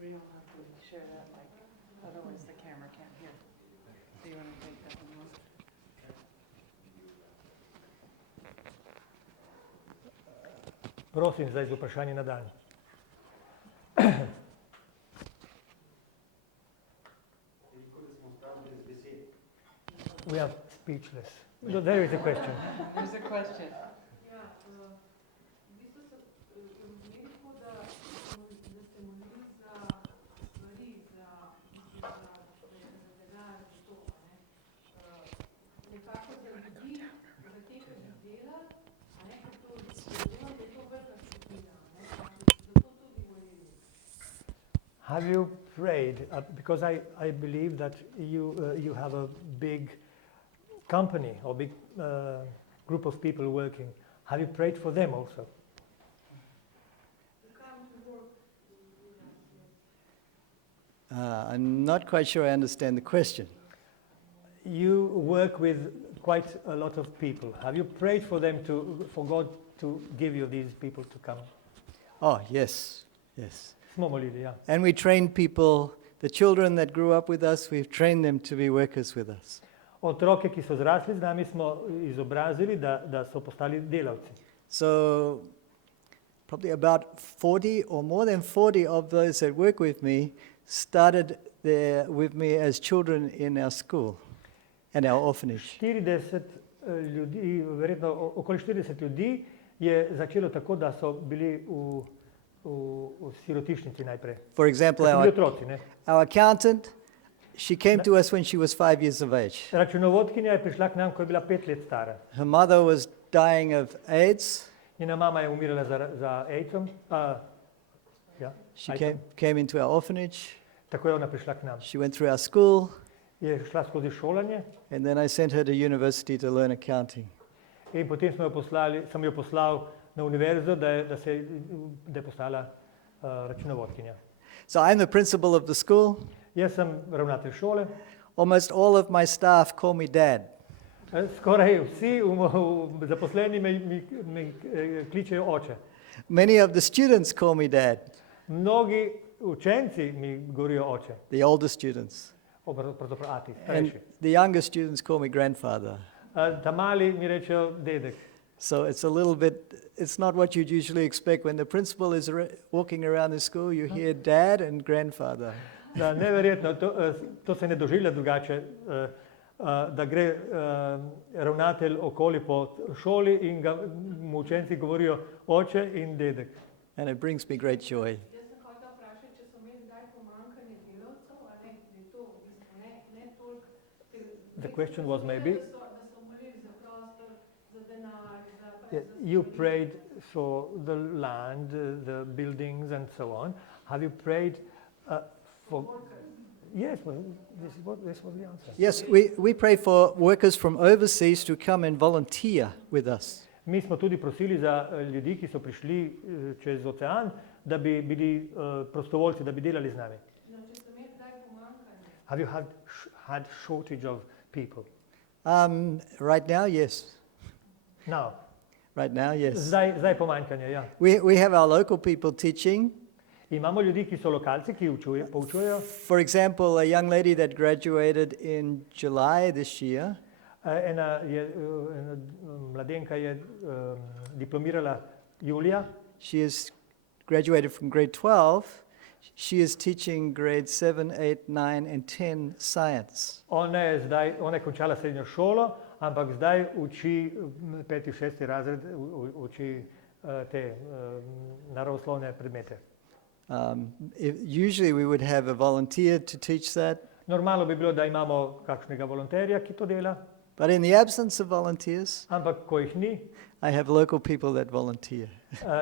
We don't have to share that mic, otherwise the camera can't hear. Do you want to take that one off? Prosim zdaj za vprašanje nadaljnje. We are speechless. No, there is a question. There's a question. Have you prayed, because I believe that you have a big company or big group of people working. Have you prayed for them also? I'm not quite sure I understand the question. You work with quite a lot of people. Have you prayed for them for God to give you these people to come? Oh, yes, yes. Smo molili, ja. And we train people, the children that grew up with us, we've trained them to be workers with us. Otroke, ki so zrasli z nami, smo izobrazili, da so postali delavci. So probably about 40 or more than 40 of those that work with me started there with me as children in our school and our orphanage. 40 ljudi, verjetno okoli 40 ljudi je začelo tako, da so bili v sirotišnici najprej. For example, our accountant, she came to us when she was 5 years of age. Računovodkinja je prišla k nam, ko je bila 5 let stara. Her mother was dying of AIDS. Njena mama je umirala za AIDS-om. She came into our orphanage. Tako je ona prišla k nam. She went through our school. Je šla skozi šolanje. And then I sent her to university to learn accounting. In potem sem jo poslal na univerzo, da je postala računovodkinja. So I'm the principal of the school. Jaz sem ravnatelj šole. Almost all of my staff call me dad. Skoraj vsi zaposleni me kličejo oče. Many of the students call me dad. Mnogi učenci mi govorijo oče. The older students. Pravzaprav ati, And starejši. the younger students call me grandfather. Ta mali mi rečejo dedek. So it's a little bit, it's not what you'd usually expect. When the principal is walking around the school, you hear dad and grandfather. Da, neverjetno, to se ne doživlja drugače, da gre ravnatelj okoli po šoli in mu učenci govorijo oče in dedek. And it brings me great joy. The question was maybe, you prayed for the land, the buildings and so on. Have you prayed for... Yes, well, this was the answer. Yes, we pray for workers from overseas to come and volunteer with us. Mi smo tudi prosili za ljudi, ki so prišli čez ocean, da bi bili prostovoljci, da bi delali z nami. Have you had shortage of people? Right now, yes. Now. Right now, yes. Zdaj pomanjkanje, ja. We have our local people teaching. Imamo ljudi, ki so lokalci, ki poučujejo. For example, a young lady that graduated in July this year. Ena mladenka je diplomirala julija. She has graduated from grade 12. She is teaching grade 7, 8, 9 and 10 science. Ona je končala srednjo šolo, ampak zdaj uči 5. 6. razred, uči te naravoslovne predmete. Usually we would have a volunteer to teach that. Normalno bi bilo, da imamo kakšnega volonterja, ki to dela. But in the absence of volunteers, ampak ko jih ni, I have local people that volunteer.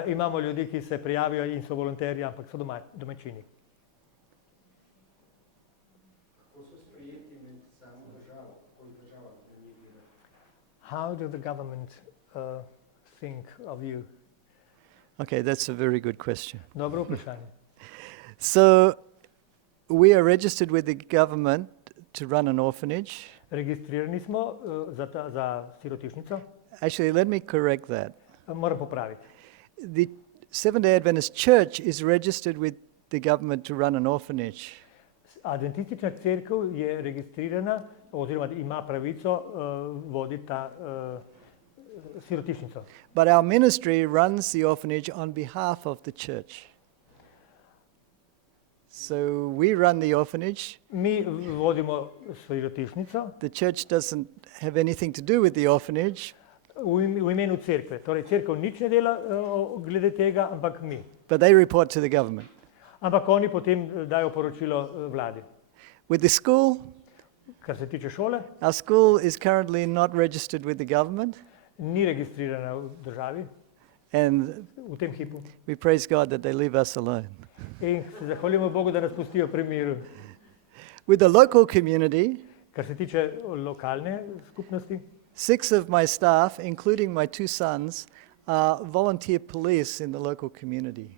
Imamo ljudi, ki se prijavijo in so volonterji, ampak so domačini. How does the government think of you? Okay, that's a very good question. Dobro vprašanje. So, we are registered with the government to run an orphanage. Registrirani smo za sirotišnico. Actually, let me correct that. Moram popraviti. The Seventh-day Adventist Church is registered with the government to run an orphanage. Adventistična cerkev je registrirana oziroma ima pravico voditi ta sirotišnico. But our ministry runs the orphanage on behalf of the church. So we run the orphanage. Mi vodimo sirotišnico The church doesn't have anything to do with the orphanage, v imenu cerkve. Torej, cerkev nič ne dela glede tega, ampak mi. but they report to the government. Ampak oni potem dajo poročilo vladi. With the school, Kar se tiče šole, our school is currently not registered with the government, ni registrirana v državi and v tem hipu. we praise God that they leave us alone. In se zahvaljujemo Bogu, da nas pustijo pri miru. With the local community, Kar se tiče lokalne skupnosti, 6 of my staff, including my 2 sons, are volunteer police in the local community.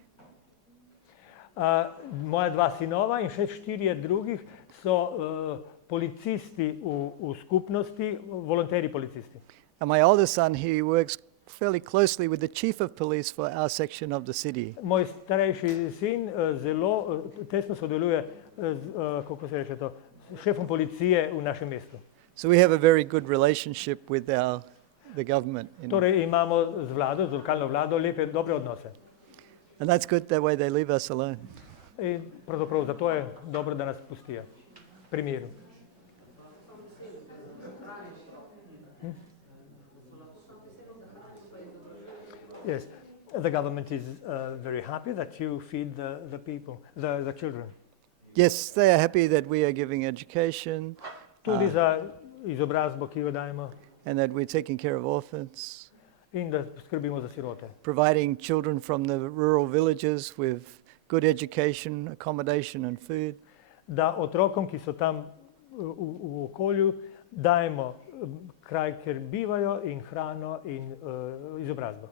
moja 2 sinova in še 4 drugih so policisti v skupnosti, volonteri policisti. And my oldest son, he works fairly closely with the chief of police for our section of the city. Moj starejši sin zelo tesno sodeluje kako se reče to, s šefom policije v našem mestu. So we have a very good relationship with the government. Torej imamo z vlado, z lokalno vlado lepe, dobre odnose. And that's good, that way they leave us alone. In pravzaprav zato je dobro, da nas pustijo pri miru. Yes, the government is very happy that you feed the people, the children. Yes, they are happy that we are giving education Tudi za izobrazbo, ki jo dajemo, and that we're taking care of orphans, in da skrbimo za sirote. providing children from the rural villages with good education, accommodation and food. Da otrokom, ki so tam v okolju, dajemo kraj, kjer bivajo, in hrano in izobrazbo.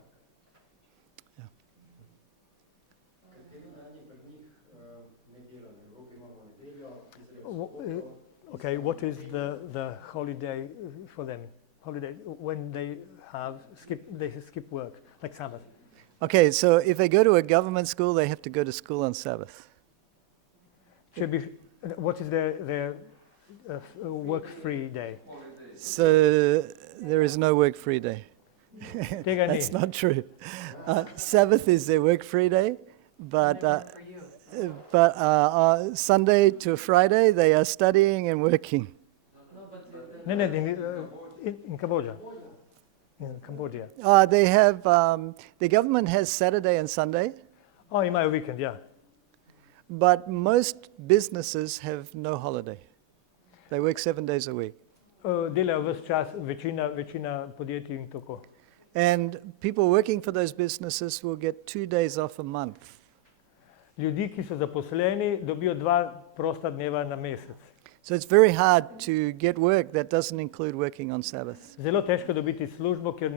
Okay, what is the holiday for them? Holiday when they skip work, like Sabbath. Okay, so if they go to a government school, they have to go to school on Sabbath. What is their work-free day? So there is no work-free day. Tega ni. That's not true. Sabbath is their work-free day, but Sunday to Friday they are studying and working. Ne, in Cambodia. In Cambodia. They have the government has Saturday and Sunday, Imajo vikend, ja. but most businesses have no holiday. They work 7 days a week. Delajo ves čas, večina podjetij in tako. And people working for those businesses will get 2 days off a month. Ljudi, ki so zaposleni, dobijo 2 prosta dneva na mesec. So it's very hard to get work that doesn't include working on Sabbath. Zelo težko dobiti službo, ker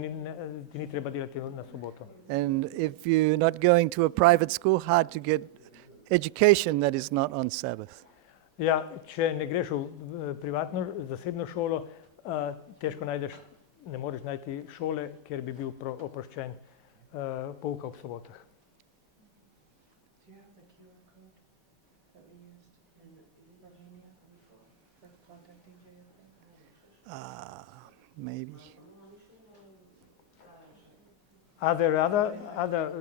ti ni treba delati na soboto. And if you're not going to a private school, hard to get education that is not on Sabbath. Ja, če ne greš v privatno, zasebno šolo, težko najdeš, ne moreš najti šole, kjer bi bil oproščen pouka ob sobotah. Do you have the QR code that we used in Romania for contacting you? Maybe. Are there other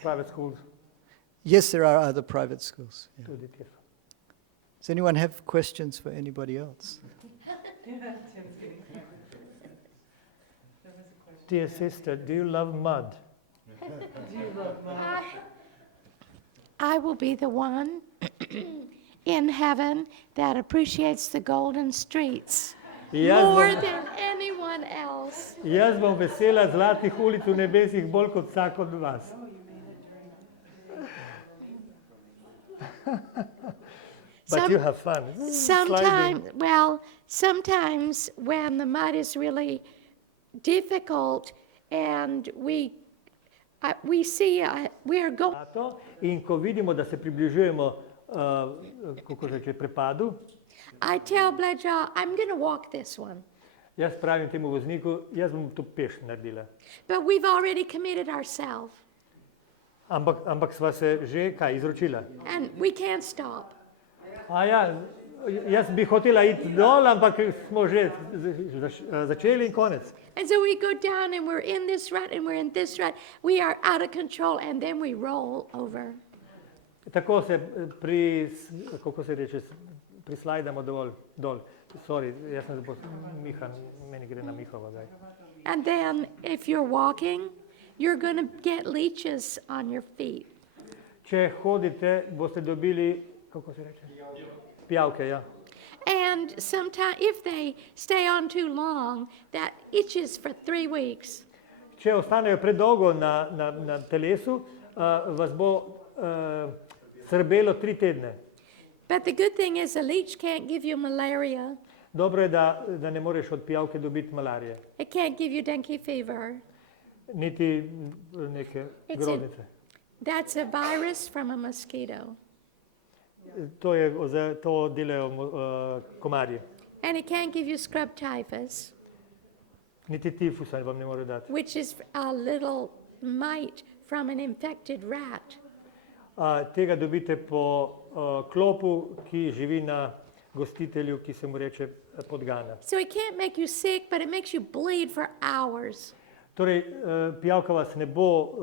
private schools? Yes, there are other private schools. Yeah. Tudi kjer? Does anyone have questions for anybody else? Dear sister, do you love mud? I will be the one in heaven that appreciates the golden streets more than anyone else. Jaz bom vesela zlatih ulic v nebesih bolj kot vsak od vas. But you have fun. Sometimes when the mud is really difficult and we see we're going. In ko vidimo, da se približujemo kako se reče, prepadu, I tell Bledja, I'm going to walk this one. jaz pravim temu vozniku, jaz bom to peš naredila. But we've already committed ourselves. Ampak sva se že kaj izročila. And we can't stop. A ja, jaz bi hotela iti dol, ampak smo že začeli in konec. And so we go down and we're in this rut and we're in this rut. We are out of control and then we roll over. Tako se kako se reče, prislajdamo dol. Sorry, jaz sem Miha, meni gre na Mihova. And then if you're walking, you're going to get leeches on your feet. Če hodite, boste dobili, kako se reče? Pijavke, ja. And sometimes if they stay on too long, that itches for 3 weeks. Če ostanejo predolgo na telesu, vas bo srbelo 3 tedne. But the good thing is a leech can't give you malaria. Dobro je, da ne moreš od pijavke dobiti malarije, It can't give you dengue fever. niti neke groznice. That's a virus from a mosquito. To delajo komarji. And it can't give you scrub typhus, Niti tifusa vam ne more dati. which is a little mite from an infected rat. Tega dobite po klopu, ki živi na gostitelju, ki se mu reče podgana. So it can't make you sick, but it makes you bleed for hours. Torej, pijavka vas ne bo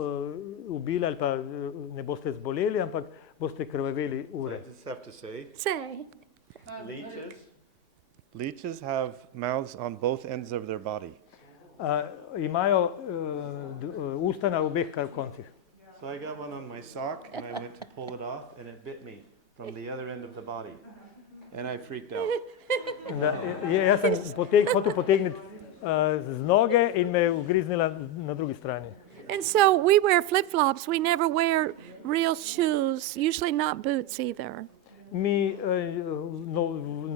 ubila ali pa ne boste zboleli, ampak boste krvaveli ure. I just have to say, Say, leeches have mouths on both ends of their body. Imajo usta na obeh koncih. So I got one on my sock and I went to pull it off and it bit me from the other end of the body. And I freaked out. Jaz sem hotel potegniti z noge in me je ugriznila na drugi strani. and so we wear flip-flops. We never wear real shoes, usually not boots either. Mi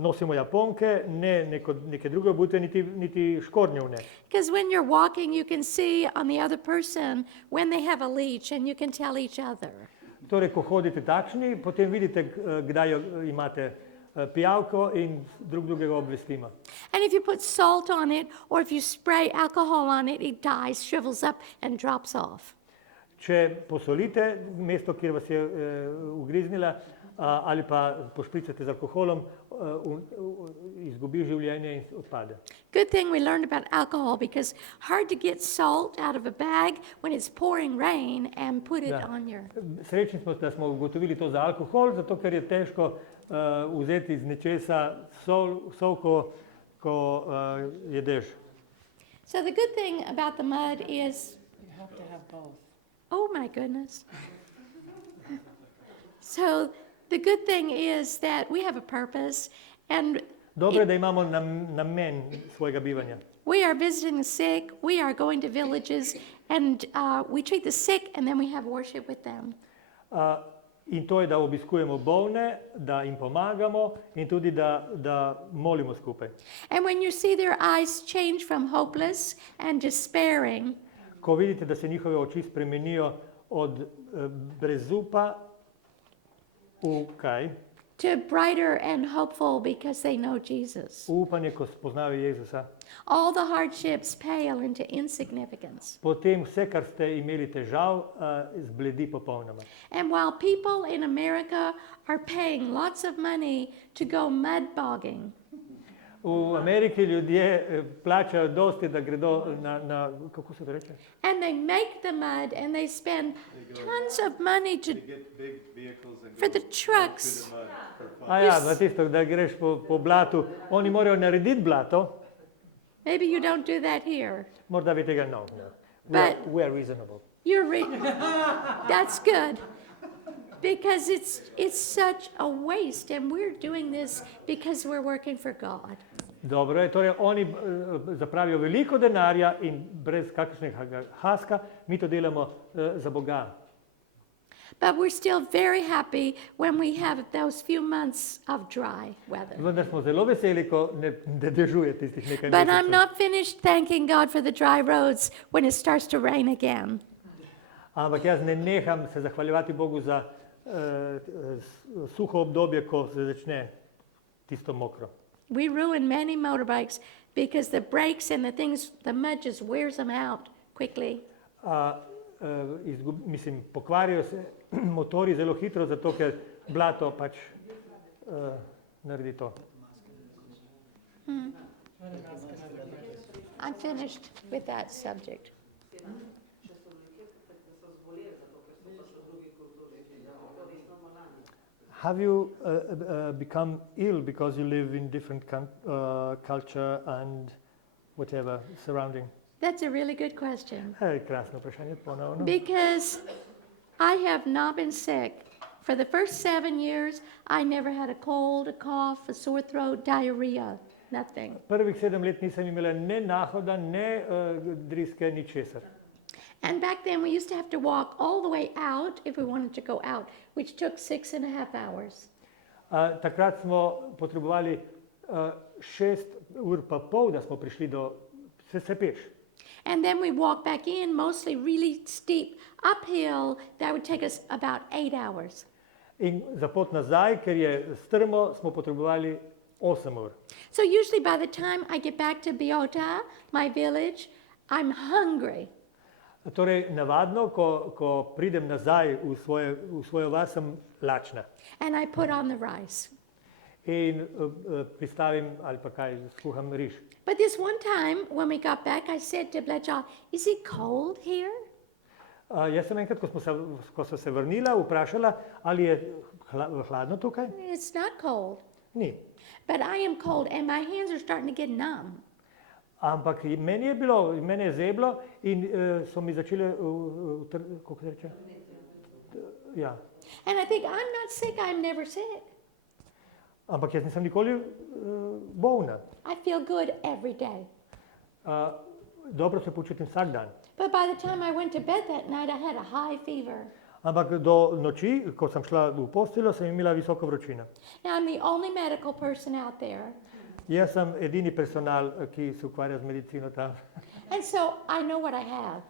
nosimo japonke, ne neke druge obute, niti škornjev ne. Because when you're walking, you can see on the other person when they have a leech, and you can tell each other. Torej, ko hodite takšni, potem vidite, kdaj imate pijavko in drugega obvestimo. And if you put salt on it, or if you spray alcohol on it, it dies, shrivels up, and drops off. Če posolite mesto, kjer vas je ugriznila, ali pa pošpricate z alkoholom, izgubi življenje in odpade. Good thing we learned about alcohol, because hard to get salt out of a bag when it's pouring rain and put it Ja. on your... Srečni smo, da smo ugotovili to za alkohol, zato ker je težko vzeti iz nečesa sol, ko je dež. So the good thing about the mud is, You have to have both. oh my goodness. So the good thing is that we have a purpose, and Dobro je, da imamo namen svojega bivanja. we are visiting the sick, we are going to villages, and we treat the sick, and then we have worship with them. In to je, da obiskujemo bolne, da jim pomagamo in tudi, da molimo skupaj. And when you see their eyes change from hopeless and despairing, Ko vidite, da se njihove oči spremenijo od brezupa v kaj? to brighter and hopeful because they know Jesus. Upanje, ko spoznajo Jezusa. All the hardships pale into insignificance. Potem vse, kar ste imeli težav, zbledi popolnoma. And while people in America are paying lots of money to go mud bogging, V Ameriki ljudje plačajo dosti, da gredo kako se to reče? and they make the mud and they spend tons of money to, They get big vehicles and for go the through trucks. the mud for fun. Ja, za tisto, da greš po blatu. Oni morajo narediti blato, Maybe you don't do that here. morda vi tega no. We are reasonable. That's good. Because it's such a waste, and we're doing this because we're working for God. Dobro je, torej oni zapravijo veliko denarja in brez kakršnega haska, mi to delamo za Boga. But we're still very happy when we have those few months of dry weather. Vendar smo zelo veseli, ko ne dežuje tistih nekaj But I'm mesecev. not finished thanking God for the dry roads when it starts to rain again. Ampak jaz ne neham se zahvaljevati Bogu za suho obdobje, ko se začne tisto mokro. We ruin many motorbikes because the brakes and the things, the mud just wears them out quickly. Pokvarijo se motori zelo hitro, zato ker blato pač naredi to. I'm finished with that subject. Have you become ill because you live in different culture and whatever surrounding? That's a really good question. Krasno vprašanje ponovno. Because I have not been sick. For the first 7 years, I never had a cold, a cough, a sore throat, diarrhea, nothing. Prvih 7 let nisem imela ne nahoda, ne driske, ničesar. And back then, we used to have to walk all the way out if we wanted to go out, which took 6.5 hours. Takrat smo potrebovali 6 ur pa pol, da smo prišli do se peš. And then we walk back in, mostly really steep uphill. That would take us about 8 hours. In za pot nazaj, ker je strmo, smo potrebovali 8 ur. So usually by the time I get back to Biota, my village, I'm hungry. Torej, navadno, ko pridem nazaj v svojo vas, sem lačna. And I put on the rice. In pristavim ali pa kaj, skuham riž. But this one time, when we got back, I said to Blecha, is it cold here? Jaz sem enkrat, ko so se vrnila, vprašala, ali je hladno tukaj? It's not cold. Ni. But I am cold, and my hands are starting to get numb. Ampak meni je zeblo in so mi začele, kako se reče? Ja. And I think, I'm not sick, I'm never sick. Ampak jaz nisem nikoli bolna. I feel good every day. Dobro se počutim vsak dan. But by the time I went to bed that night, I had a high fever. Ampak do noči, ko sem šla v posteljo, sem imela visoko vročino. Now, I'm the only medical person out there. Jaz sem edini personal, ki se ukvarja z medicino tam. And so I know what I have.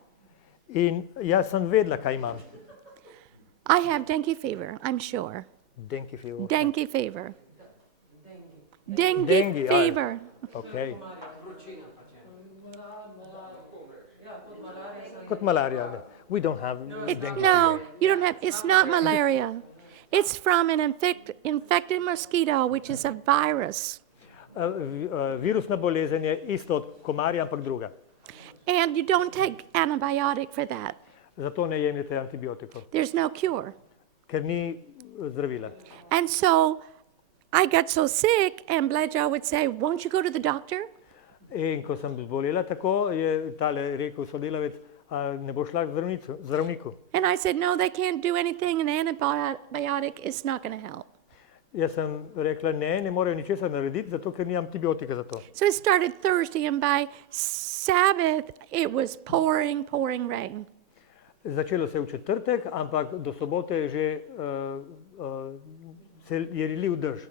In jaz sem vedela, kaj imam. I have dengue fever, I'm sure. Dengue fever. Dengue fever. Dengue Dengue, fever. Okay. Kot malarija. Ne. We don't have dengue No, fever. you don't have, it's not malaria. It's from an infected mosquito, which is a virus. Virusna bolezen je isto od komarja, ampak druga. And you don't take antibiotic for that. Zato ne jemljete antibiotikov, There's no cure. ker ni zdravila. And so I got so sick, and Blejo would say, won't you go to the doctor? In ko sem zbolela tako, je tale rekel sodelavec, a ne bo šla k zdravniku. And I said, no, they can't do anything. An antibiotic is not going to help. Jaz sem rekla, ne morejo ničesar narediti, zato ker ni antibiotika za to. So it started Thursday, and by Sabbath, it was pouring rain. Začelo se je v četrtek, ampak do sobote je že se je lil dež.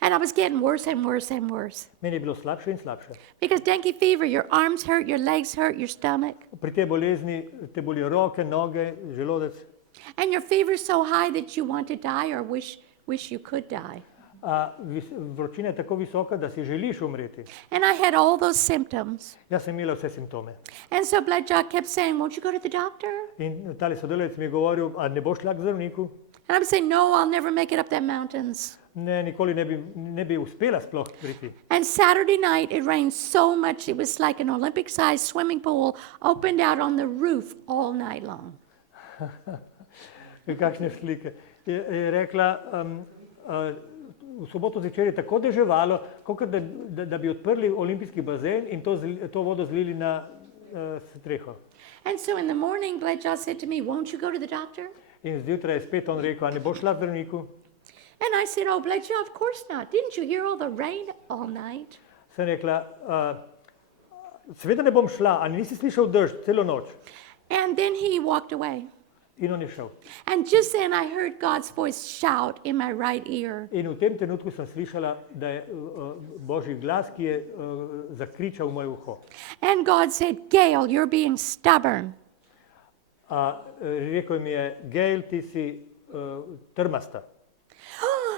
And I was getting worse and worse and worse. Meni je bilo slabše in slabše. Because dengue fever, your arms hurt, your legs hurt, your stomach. Pri tej bolezni te bolijo roke, noge, želodec. And your fever's so high that you want to die or wish you could die. Vročina je tako visoka, da si želiš umreti. And I had all those symptoms. Jaz sem imela vse simptome. And so Blejo kept saying, won't you go to the doctor? In tale sodelavec mi je govoril, a ne boš šla k zdravniku? And I would say, no, I'll never make it up the mountains. Ne, nikoli ne bi uspela sploh priti. And Saturday night, it rained so much, it was like an Olympic-sized swimming pool opened out on the roof all night long. Kakšne slike. Je rekla, v soboto zvečer je tako deževalo, kot da bi odprli olimpijski bazen in to vodo zlili na streho. And so in the morning, Blejo said to me, won't you go to the doctor? In zjutraj je spet on rekel, a ne boš šla k zdravniku? And I said, oh, Blejo, of course not. Didn't you hear all the rain all night? Sem rekla, seveda ne bom šla, a nisi slišal dež celo noč? And then he walked away. In on je šel. And just then I heard God's voice shout in my right ear. In v tem trenutku sem slišala, da je Božji glas, ki je zakričal v moje uho. And God said, Gail, you're being stubborn. Rekel mi je, Gail, ti si trmasta.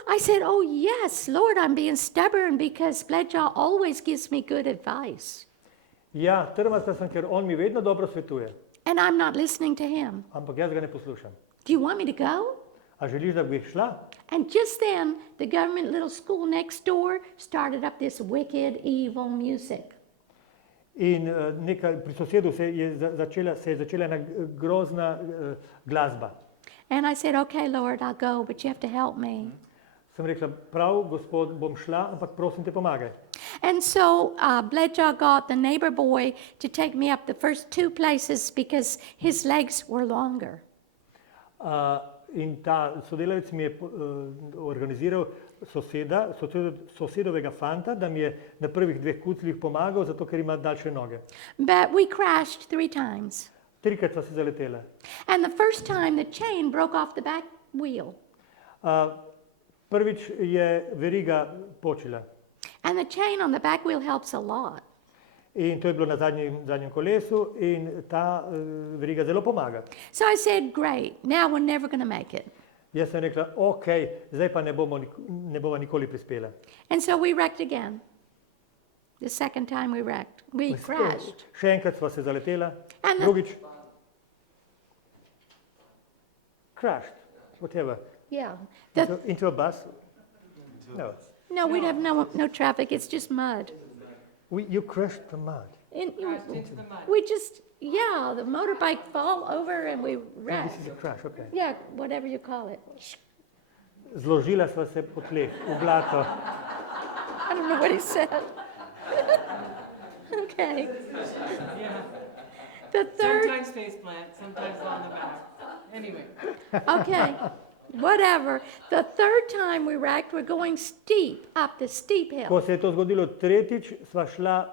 I said, oh, yes, Lord, I'm being stubborn because Blejo always gives me good advice. Ja, trmasta sem, ker on mi vedno dobro svetuje. And I'm not listening to him. Ampak jaz ga ne poslušam. Do you want me to go? A želiš, da bi šla? And just then, the government little school next door started up this wicked, evil music. In pri sosedu se je začela ena grozna glasba. And I said, okay, Lord, I'll go, but you have to help me. Sem rekla, prav, Gospod, bom šla, ampak prosim te pomagaj. And so Bledjaw got the neighbor boy to take me up the first 2 places because his legs were longer. In ta sodelavec mi je organiziral sosedovega fanta, da mi je na prvih 2 kucljih pomagal, zato ker ima daljše noge. But we crashed 3 times. 3krat sva se zaletela. And the first time, the chain broke off the back wheel. Prvič je veriga počila. And the chain on the back wheel helps a lot. In to je bilo na zadnjem kolesu in ta veriga zelo pomaga. So I said, great, now we're never going to make it. Jaz sem rekla, ok, zdaj pa ne bova nikoli prispela. And so we wrecked again. The second time we wrecked. We crashed. Še enkrat sva se zaletela, And the- drugič crashed, whatever. Yeah. Into a bus? No. No, we'd have no traffic. It's just mud. You crushed the mud. And Crashed into the mud. we just, the motorbike fall over and we This wrecked. is a crash, okay. Yeah, whatever you call it. Zložila sva se po tleh, v blato. I don't know what he said. Okay. Yeah. The third, Sometimes face plant, sometimes on the back. Anyway. okay, whatever. The third time we wrecked, we're going steep up the steep hill. Ko se je to zgodilo tretjič, sva šla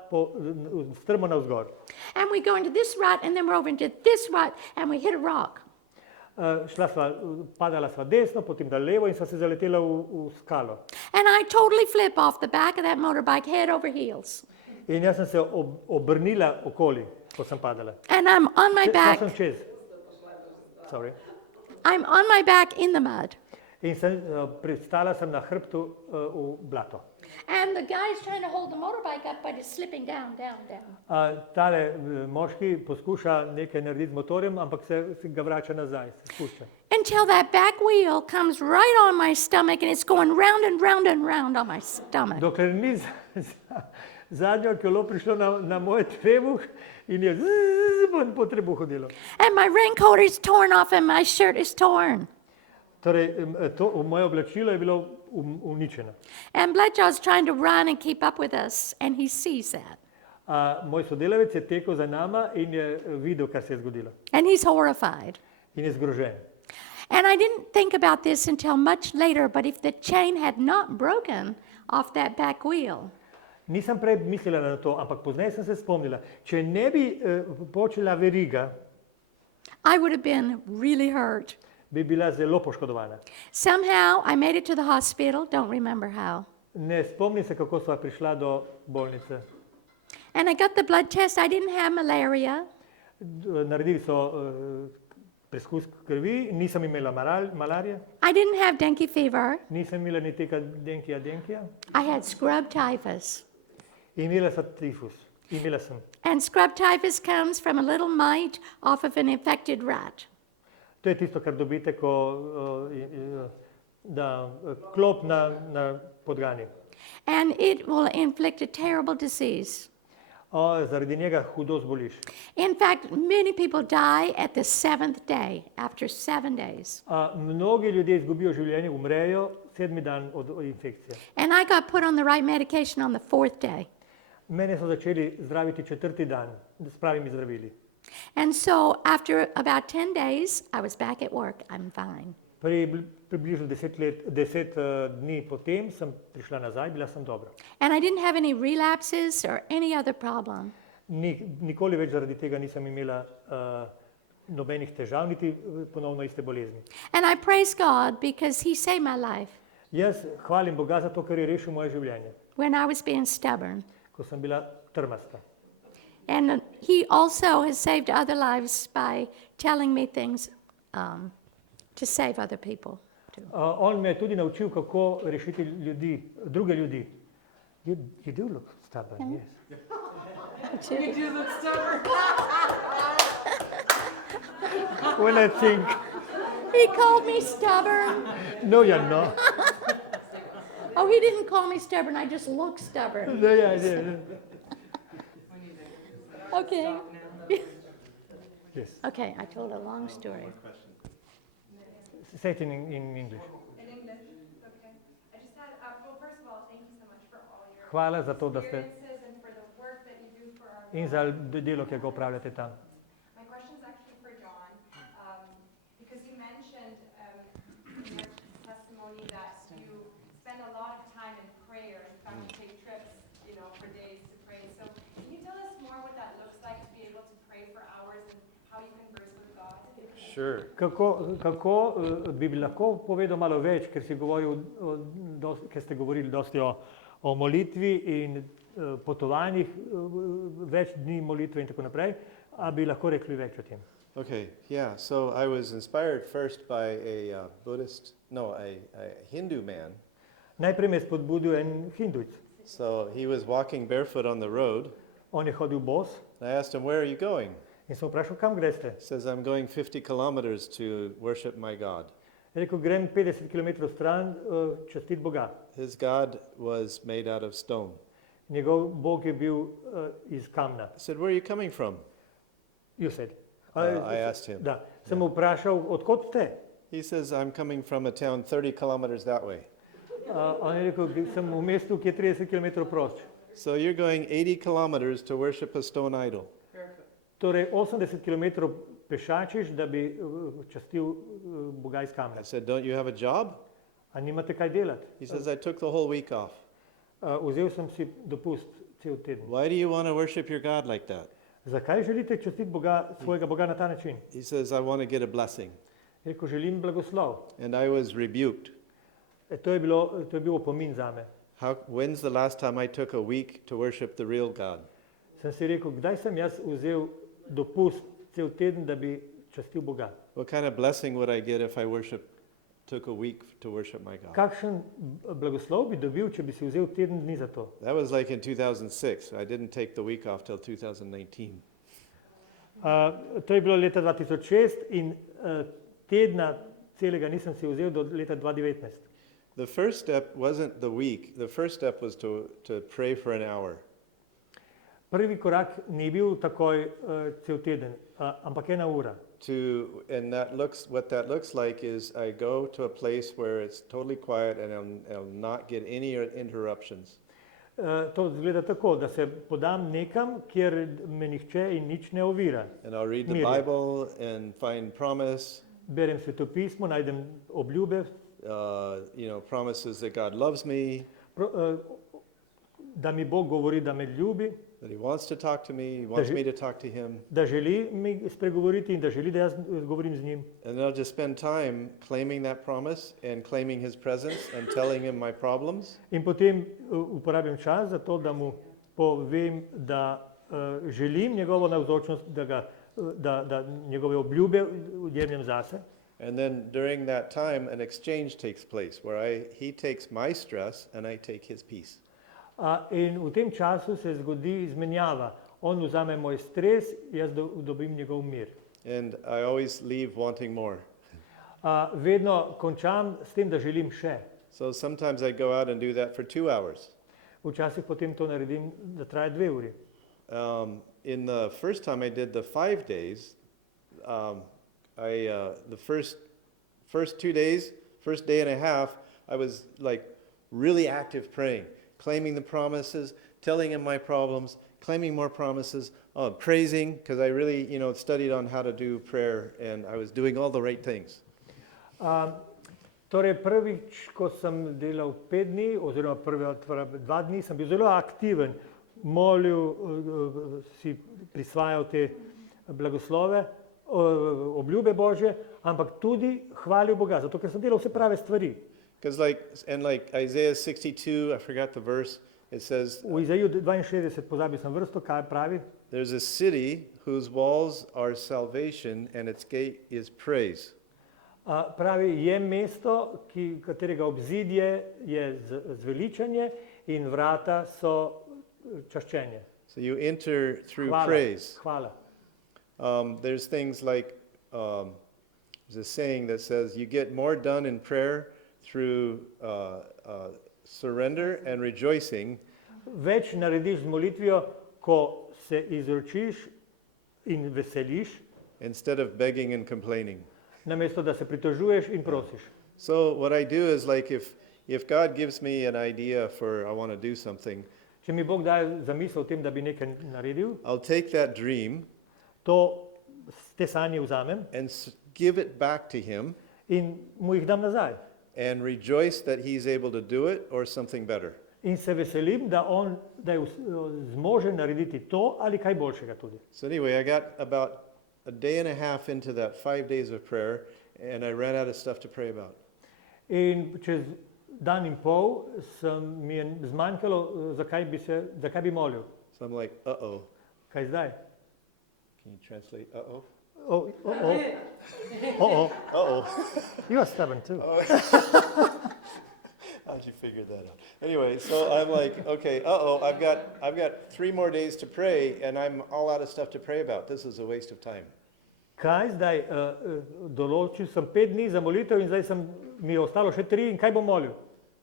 strmo navzgor. And we go into this rut, and then we're over into this rut, and we hit a rock. Padala sva desno, potem da levo in sva se zaletela v skalo. And I totally flip off the back of that motorbike head over heels. In jaz sem se obrnila okoli, ko sem padala. And I'm on my Šla back. sem čez. Sorry. I'm on my back in the mud. In pristala sem na hrbtu v blato. And the guy's trying to hold the motorbike up, but it's slipping down, down, down. Tale moški poskuša nekaj narediti z motorjem, ampak se ga vrača nazaj, se spušča. Until that back wheel comes right on my stomach, and it's going round and round and round on my stomach. Dokler ni zadnjo kolo prišlo na moj trebuh in je po trebuhu delo. And my raincoat is torn off, and my shirt is torn. Torej, moje oblačilo je bilo uničeno. And Bledjaw's trying to run and keep up with us, and he sees that. Moj sodelavec je tekel za nama in je videl, kar se je zgodilo. And he's horrified. In je zgrožen. And I didn't think about this until much later, but if the chain had not broken off that back wheel, Nisem prej mislila na to, ampak pozneje sem se spomnila, če ne bi počela veriga, I would have been really hurt. bi bila zelo poškodovana. Somehow I made it to the hospital, don't remember how. Ne spomnim se, kako sva prišla do bolnice. And I got the blood test. I didn't have malaria. Naredili so preskus krvi, nisem imela malarije, I didn't have dengue fever. nisem imela ni tega denkija. I had scrub typhus. Imela sem tifus, imela sem. And scrub typhus comes from a little mite off of an infected rat. To je tisto, kar dobite, ko da klop na podgani. And it will inflict a terrible disease. Zaradi njega hudo zboliš. In fact, many people die at the 7th day, after 7 days. Mnogi ljudje izgubijo življenje, umrejo 7. dan od infekcije. And I got put on the right medication on the 4th day. Mene so začeli zdraviti 4. dan s pravimi zdravili. And so after about 10 days, I was back at work. I'm fine. Približno 10 dni potem sem prišla nazaj, bila sem dobra. And I didn't have any relapses or any other problem. Nikoli več zaradi tega nisem imela nobenih težav, niti ponovno iste bolezni. And I praise God because He saved my life Jaz hvalim Boga za to, ker je rešil moje življenje, when I was being stubborn. ko sem bila trmasta. And He also has saved other lives by telling me things to save other people. On me je tudi naučil, kako rešiti druge ljudi. You do look stubborn, yes. You do look stubborn. When I think He called me stubborn. No, you're not. Oh, he didn't call me stubborn. I just look stubborn. No, yeah. Okay. Stop now. Yes. Okay, I told a long story. Say it in English. In English? Okay. I just had, well, first of all, thank you so much for all your Hvala za to, da ste experiences and for the work that you do for our in za delo, ki ga opravljate tam. My question is actually for John, because you mentioned in your testimony that you spend a lot of time in prayer. In fact, you take trips, for days to pray. So can you tell us more what that looks like to be able to pray for hours and how you converse with God? Sure. Kako bi lahko povedal malo več, ker ste govorili dosti o molitvi in potovanjih, več dni molitve in tako naprej, a bi lahko rekli več o tem? Okay, yeah. So I was inspired first by a Hindu man. Najprej me je spodbudil en Hindujc. So he was walking barefoot on the road. On je hodil bos I asked him, "Where are you going?" in sem vprašal, kam greste? He says, "I'm going 50 kilometers to worship my God." Je rekel, grem 50 km stran častit Boga. His God was made out of stone. Njegov Bog je bil iz kamna. I said, "Where are you coming from?" You said. I asked him. Da, sem mu vprašal, odkot ste? He says, "I'm coming from a town 30 kilometers that way." On je rekel, sem v mestu, ki je 30 km proč. So you're going 80 kilometers to worship a stone idol. Torej 80 km pešačiš, da bi častil Boga iz kamna. I said, "Don't you have a job?" A nimate kaj delati? He says, "I took the whole week off." Vzel sem si dopust cel teden. Why do you want to worship your God like that? Zakaj želite častiti svojega Boga na ta način? He says, "I want to get a blessing." Je rekel, želim blagoslov. And I was rebuked. To je bil opomin zame. When's the last time I took a week to worship the real God? Sem si rekel, kdaj sem jaz vzel dopust cel teden, da bi častil Boga? What kind of blessing would I get if I took a week to worship my God? Kakšen blagoslov bi dobil, če bi si vzel teden dni za to? That was like in 2006. I didn't take the week off till 2019. To je bilo leta 2006 in tedna celega nisem si vzel do leta 2019. The first step wasn't the week. The first step was to pray for an hour. Prvi korak ni bil takoj cel teden, ampak 1 ura. And what that looks like is I go to a place where it's totally quiet and I'll not get any interruptions. To izgleda tako, da se podam nekam, kjer me nihče in nič ne ovira. And I'll read the Mir je. Bible and find promise, Berem svetopismo, najdem obljube, promises that God loves me, da mi Bog govori, da me ljubi, that He wants to talk to me, He wants me to talk to Him. da želi mi spregovoriti in da želi, da jaz govorim z njim. And then I'll just spend time claiming that promise and claiming His presence and telling Him my problems. In potem uporabim čas za to, da mu povem, da želim njegovo navzočnost, da njegove obljube jemljem zase. And then during that time, an exchange takes place where He takes my stress and I take His peace. In v tem času se zgodi izmenjava. On vzame moj stres, jaz dobim njegov mir. And I always leave wanting more. Vedno končam s tem, da želim še. So sometimes I go out and do that for 2 hours. Včasih potem to naredim, da traja 2 uri. In the first time I did the 5 days, the first 2 days, first day and a half, I was like really active praying, claiming the promises, telling Him my problems, claiming more promises, praising, because I really, studied on how to do prayer, and I was doing all the right things. Torej prvič, ko sem delal 5 dni, oziroma prve 2 dni, sem bil zelo aktiven, molil, si prisvajal te blagoslove, obljube Božje, ampak tudi hvalil Boga, zato ker sem delal vse prave stvari. Because like Isaiah 62, I forgot the verse, it says, V Izaju 62 pozabil sem vrsto, kaj pravi. there's a city whose walls are salvation and its gate is praise. Pravi, je mesto, katerega obzidje je zveličanje in vrata so čaščenje. So you enter through Hvala. praise. Hvala. There's things like There's a saying that says you get more done in prayer through surrender and rejoicing Več narediš z molitvijo, ko se izročiš in veseliš, instead of begging and complaining. namesto da se pritožuješ in prosiš. So what I do is like if God gives me an idea for I want to do something, Če mi Bog daje zamisel o tem, da bi nekaj naredil, I'll take that dream te sanje vzamem and give it back to him in mu jih dam nazaj. and rejoice that he's able to do it or something better. In se veselim, da je zmožen narediti to ali kaj boljšega tudi. So anyway, I got about a day and a half into that 5 days of prayer and I ran out of stuff to pray about. In čez dan in pol mi je zmanjkalo, zakaj bi molil. So I'm like, uh-oh. Kaj zdaj? Can you translate uh-oh? Oh. You are stubborn too. How'd you figure that out? Anyway, so I'm like, okay, I've got 3 more days to pray and I'm all out of stuff to pray about. This is a waste of time. Kaj zdaj? Določil sem 5 dni za molitev in zdaj mi je ostalo še 3 in kaj bom molil?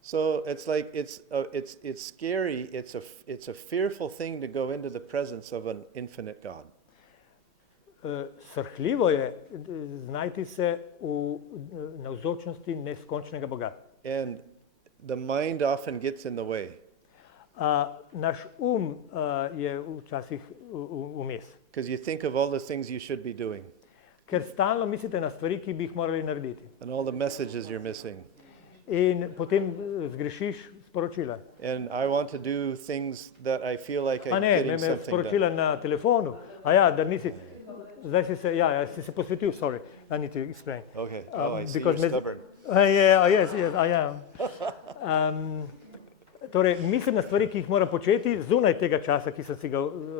So it's like it's scary. It's a fearful thing to go into the presence of an infinite God. Srhljivo je znajti se v navzočnosti neskončnega Boga. And the mind often gets in the way. Naš je včasih vmes. Because you think of all the things you should be doing Ker stalno mislite na stvari, ki bi jih morali narediti. and all the messages you're missing. In potem zgrešiš sporočila. And I want to do things that I feel like A I'm ne, getting me something sporočila done. na telefonu. A ja, da nisi, zdaj si se posvetil, sorry, I need to explain. Okay. Oh, I see. You're Because stubborn. Yes, I am. Torej, mislim na stvari, ki jih moram početi zunaj tega časa, ki sem si ga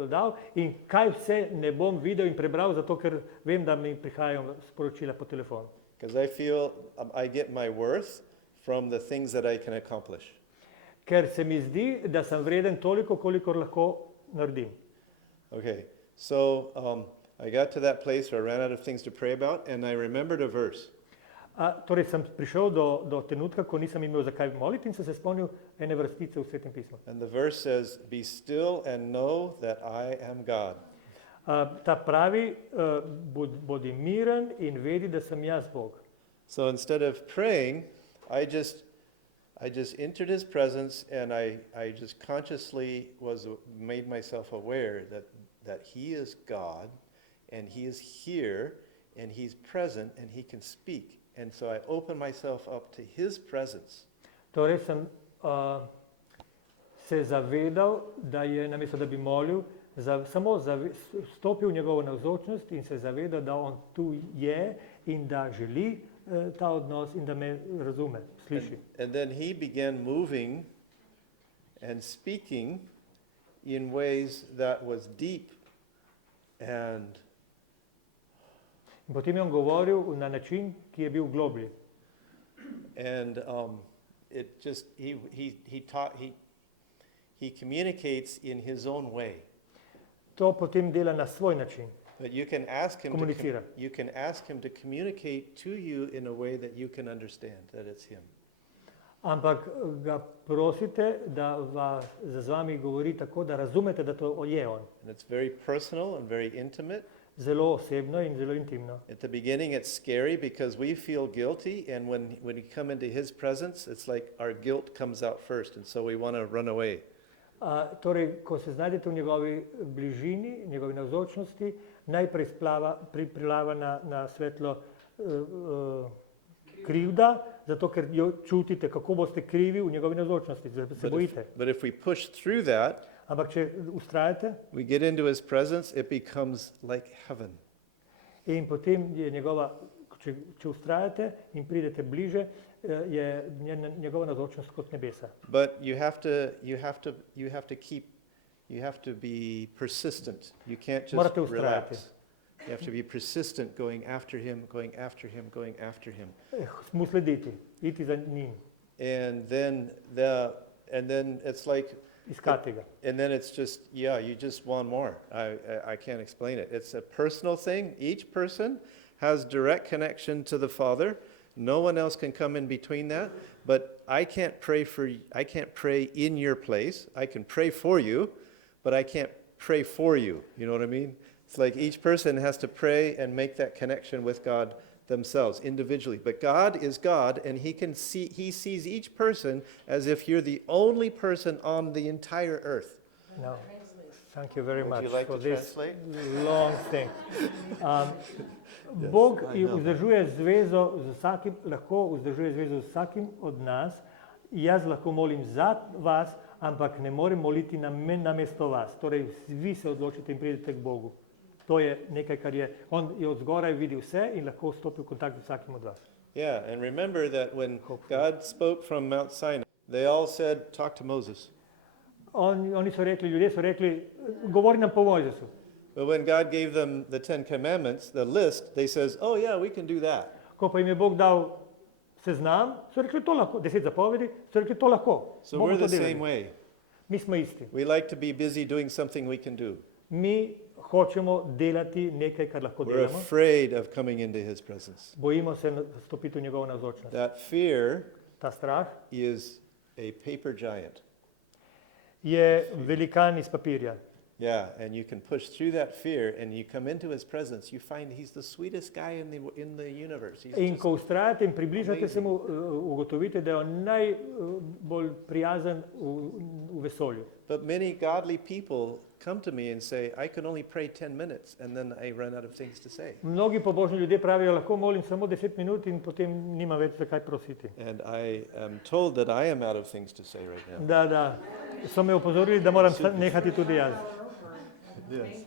dal in kaj vse ne bom videl in prebral, zato ker vem, da mi prihajajo sporočila po telefonu. Because I feel I get my worth from the things that I can accomplish. Ker se mi zdi, da sem vreden toliko, kolikor lahko naredim. Okay. So I got to that place where I ran out of things to pray about and I remembered a verse. Torej sem prišel do trenutka, ko nisem imel zakaj moliti in sem se spomnil ene vrstice v Svetem pismu. And the verse says, "Be still and know that I am God." Ta pravi, bodi miren in vedi, da sem jaz Bog. So instead of praying, I just entered his presence and I just consciously made myself aware that he is God and he is here and he's present and he can speak. And so I opened myself up to his presence. Torej sem se zavedal, da je namesto da bi molil, samo stopil v njegovo navzočnost in se zavedal, da on tu je in da želi ta odnos in da me razume, sliši. And then he began moving and speaking in ways that was deep and In potem je on govoril na način, ki je bil globlji. and it just he communicates in his own way. To potem dela na svoj način. But you can ask him Komunicira. you can ask him to communicate to you in a way that you can understand that it's him. Ampak ga prosite, da z vami govori tako, da razumete, da to je on. And it's very personal and very intimate. Zelo osebno in zelo intimno. At the beginning it's scary because we feel guilty and when we come into his presence it's like our guilt comes out first and so we want to run away. Torej, ko se znajdete v njegovi bližini, njegovi navzočnosti, najprej prilava na svetlo krivda, zato ker jo čutite, kako boste krivi v njegovi navzočnosti, se bojite. But if we push through that, Ampak če ustrajate we get into his presence, it becomes like heaven. in potem je če ustrajate in pridete bliže, je njegova navzočnost kot nebesa. But you have to be persistent. You can't just Morate ustrajati. relax. You have to be persistent going after him, going after him, going after him. Mu slediti, iti za njim, And then it's like iskati ga. and then it's just you just want more. I can't explain it. It's a personal thing. Each person has direct connection to the Father. No one else can come in between that. But I can't pray in your place. I can pray for you, but I can't pray for you. You know what I mean? It's like each person has to pray and make that connection with God themselves individually. But God is God, and He sees each person as if you're the only person on the entire earth. No. Thank you very Would much you like for to this translate? long thing. Bog vzdržuje zvezo z vsakim, lahko vzdržuje zvezo z vsakim od nas. Jaz lahko molim za vas, ampak ne morem moliti namesto vas. Torej, vi se odločite in pridete k Bogu. To je nekaj, kar je, on je od zgoraj videl vse in lahko vstopi v kontakt z vsakim od vas. Yeah, and remember that when God spoke from Mount Sinai, they all said, talk to Moses. Oni so rekli, ljudje so rekli, govori nam po Mojzesu. But when God gave them the 10 Commandments, the list, they says, oh yeah, we can do that. Ko pa jim je Bog dal seznam, so rekli, to lahko, 10 zapovedi, so rekli, to lahko. So bomo we're to the delali. same way. Mi smo isti. We like to be busy doing something we can do. Mi hočemo delati nekaj, kar lahko We're delamo. afraid of coming into His presence. Bojimo se stopiti v njegovo navzočnost. That fear Ta strah is a paper giant. je velikan iz papirja. Yeah, and you can push through that fear and you come into His presence. You find He's the sweetest guy in the universe. He's In just ko ustrajate in približate se mu, ugotovite, da je on najbolj prijazen v vesolju. But many godly people come to me and say, I can only pray 10 minutes, and then I run out of things to say. Mnogi pobožni ljudje pravijo, lahko molim samo 10 minut in potem nima več za kaj prositi. And I am told that I am out of things to say right now. Da, so me opozorili, da moram nehati tudi jaz. Yes.